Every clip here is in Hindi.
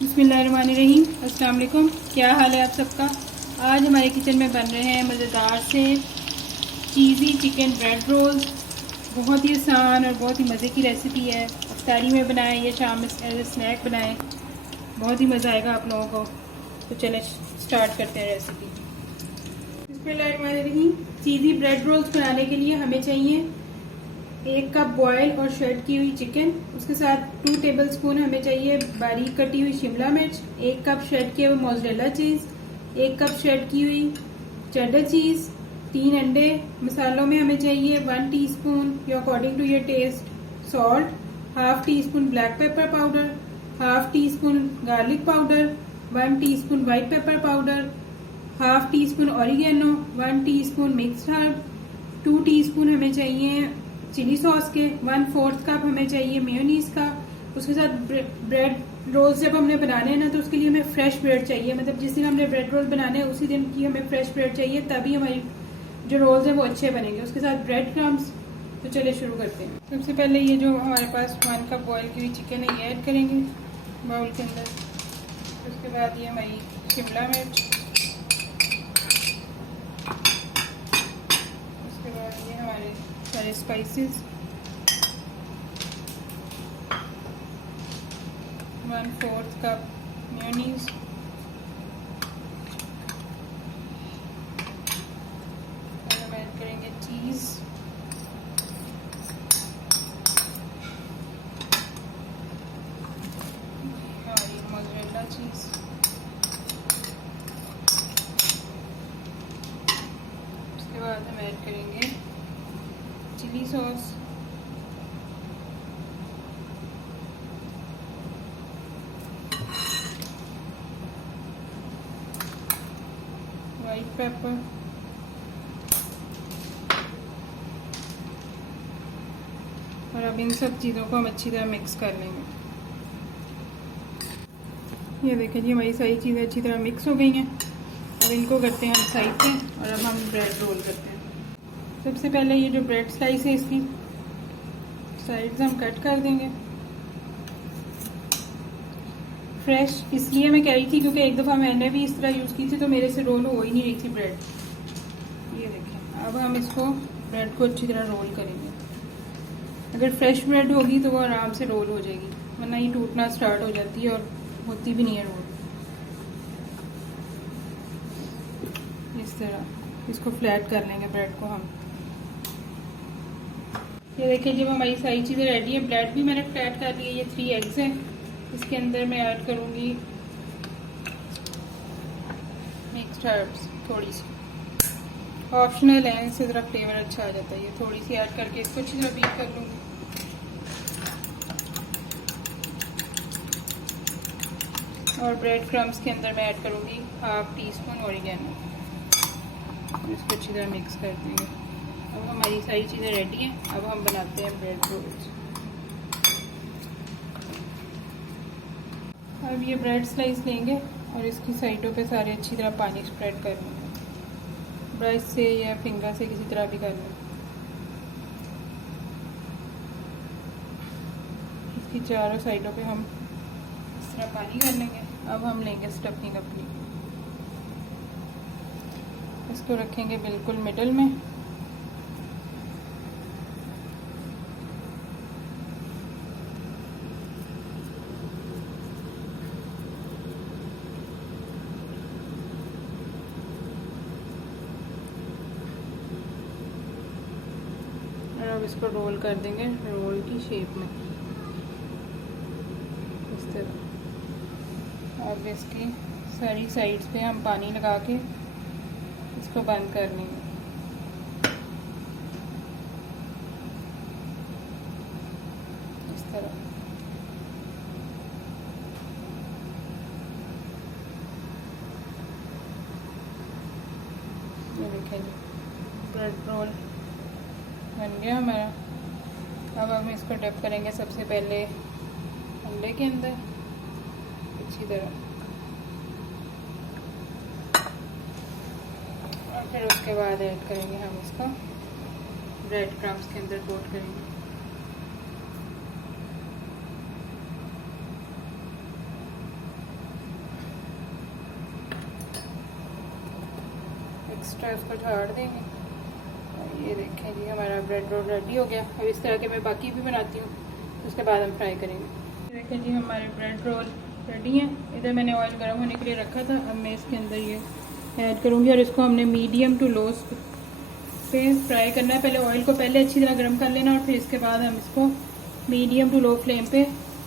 बिस्मिल्लाहिर्रहमानिर्रहीम। अस्सलाम वालेकुम। क्या हाल है आप सबका। आज हमारे किचन में बन रहे हैं मज़ेदार से चीज़ी चिकन ब्रेड रोल्स। बहुत ही आसान और बहुत ही मज़े की रेसिपी है। इफ्तारी में बनाएं या शाम में एज ए स्नैक बनाएं, बहुत ही मज़ा आएगा आप लोगों को। तो चलें स्टार्ट करते हैं रेसिपी। बिस्मिल्लाहिर्रहमानिर्रहीम। चीज़ी ब्रेड रोल्स बनाने के लिए हमें चाहिए 1 कप बॉयल और श्रेड की हुई चिकन, उसके साथ 2 टेबलस्पून हमें चाहिए बारीक कटी हुई शिमला मिर्च, 1 कप श्रेड किए हुए मोज़रेला चीज़, 1 कप श्रेड की हुई चेडर चीज़, 3 अंडे। मसालों में हमें चाहिए 1 टीस्पून या according to your taste salt, half teaspoon black pepper powder, half teaspoon garlic powder, 1 teaspoon white pepper powder, half teaspoon oregano, 1 teaspoon mixed herb, 2 teaspoon हमें चाहिए चिली सॉस के, 1/4 कप हमें चाहिए मेयोनीज का। उसके साथ ब्रेड रोल्स जब हमने बनाने हैं ना, तो उसके लिए हमें फ्रेश ब्रेड चाहिए। मतलब जिस दिन हमने ब्रेड रोल बनाने हैं उसी दिन की हमें फ्रेश ब्रेड चाहिए, तभी हमारी जो रोल्स हैं वो अच्छे बनेंगे। उसके साथ ब्रेड क्रम्स। तो चलिए शुरू करते हैं। सबसे पहले ये जो हमारे पास 1 कप बॉयल की हुई चिकन है ये ऐड करेंगे बाउल के अंदर। उसके बाद ये हमारी शिमला मिर्च, उसके बाद ये हमारे सारे स्पाइसेस, 1/4 कप मेयोनीज, और हम ऐड करेंगे चीज़, हमारी मोज़रेला चीज़, उसके बाद हम ऐड करेंगे चिली सॉस, व्हाइट पेपर, और अब इन सब चीज़ों को हम अच्छी तरह मिक्स कर लेंगे। ये देखें जी हमारी सारी चीज़ें अच्छी तरह मिक्स हो गई हैं। अब इनको करते हैं हम साइड पे, और अब हम ब्रेड रोल करते हैं। सबसे पहले ये जो ब्रेड स्लाइस है इसकी साइड्स हम कट कर देंगे। फ्रेश इसलिए मैं कह रही थी क्योंकि एक दफ़ा मैंने भी इस तरह यूज़ की थी तो मेरे से रोल हो ही नहीं रही थी ब्रेड। ये देखें, अब हम इसको ब्रेड को अच्छी तरह रोल करेंगे। अगर फ्रेश ब्रेड होगी तो वो आराम से रोल हो जाएगी, वरना ये टूटना स्टार्ट हो जाती है और होती भी नहीं है रोल। इस तरह इसको फ्लैट कर लेंगे ब्रेड को हम। ये देखिए जब हमारी सारी चीज़ें रेडी है, ब्रेड भी मैंने फ्लैट कर ली है। ये 3 एग्स हैं, इसके अंदर मैं ऐड करूँगी मिक्स्ड हर्ब्स, थोड़ी सी ऑप्शनल है, इससे ज़रा फ्लेवर अच्छा आ जाता है। ये थोड़ी सी ऐड करके इसको अच्छी तरह बीट कर लूँगी। और ब्रेड क्रम्स के अंदर मैं ऐड करूँगी हाफ टी स्पून ऑरिगेनो, इसको अच्छी तरह मिक्स कर देंगे। अब हमारी सारी चीज़ें रेडी हैं। अब हम बनाते हैं ब्रेड रोल्स। अब ये ब्रेड स्लाइस लेंगे और इसकी साइडों पे सारे अच्छी तरह पानी स्प्रेड कर लेंगे। ब्रश से या फिंगर से किसी तरह भी कर लें। इसकी चारों साइडों पे हम इस तरह पानी कर लेंगे। अब हम लेंगे स्टफिंग अपनी, इसको रखेंगे बिल्कुल मिडल में। और अब इसको रोल कर देंगे रोल की शेप में इस तरह। अब इसकी सारी साइड्स पे हम पानी लगा के इसको बंद कर लेंगे इस तरह। ये देखें ब्रेड रोल बन गया हमारा। अब हम इसको डिप करेंगे सबसे पहले अंडे के अंदर अच्छी तरह, और फिर उसके बाद ऐड करेंगे हम इसको ब्रेड क्रम्स के अंदर कोट करेंगे। एक्स्ट्रा इसको झाड़ देंगे। और ये देखें जी हमारा ब्रेड रोल रेडी हो गया। अब इस तरह के मैं बाकी भी बनाती हूँ, उसके बाद हम फ्राई करेंगे। देखें जी हमारे ब्रेड रोल रेडी हैं। इधर मैंने ऑयल गर्म होने के लिए रखा था, अब मैं इसके अंदर ये ऐड करूँगी और इसको हमने मीडियम टू लो पे फ्राई करना है। पहले ऑयल को पहले अच्छी तरह गर्म कर लेना और फिर इसके बाद हम इसको मीडियम टू लो फ्लेम पे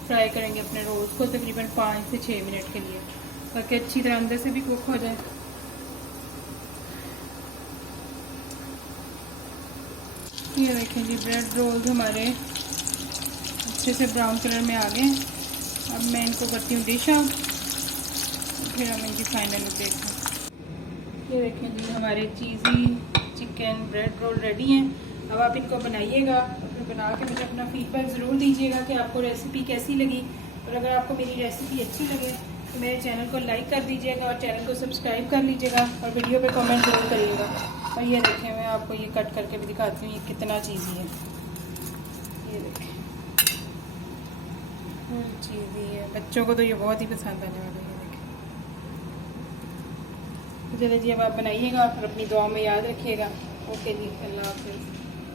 फ्राई करेंगे अपने रोल्स को तकरीबन 5 से 6 मिनट के लिए, ताकि अच्छी तरह अंदर से भी कुक हो जाए। ये देखें जी ब्रेड रोल्स हमारे अच्छे से ब्राउन कलर में आ गए। अब मैं इनको करती हूँ डिश आउट, फिर हम इनकी फाइनल लुक देखते हैं। ये देखें जी हमारे चीज़ी चिकन ब्रेड रोल रेडी हैं। अब आप इनको बनाइएगा और फिर बना के मुझे अपना फीडबैक ज़रूर दीजिएगा कि आपको रेसिपी कैसी लगी। और अगर आपको मेरी रेसिपी अच्छी लगे तो मेरे चैनल को लाइक कर दीजिएगा और चैनल को सब्सक्राइब कर लीजिएगा और वीडियो पे कमेंट ज़रूर करिएगा। और ये देखें मैं आपको ये कट करके भी दिखाती हूँ ये कितना चीज़ी है। ये देखें चीज़ी है, बच्चों को तो ये बहुत ही पसंद आने वाला है। चलिए जी अब आप बनाइएगा और अपनी दुआ में याद रखिएगा। ओके जी, अल्लाह हाफिज़।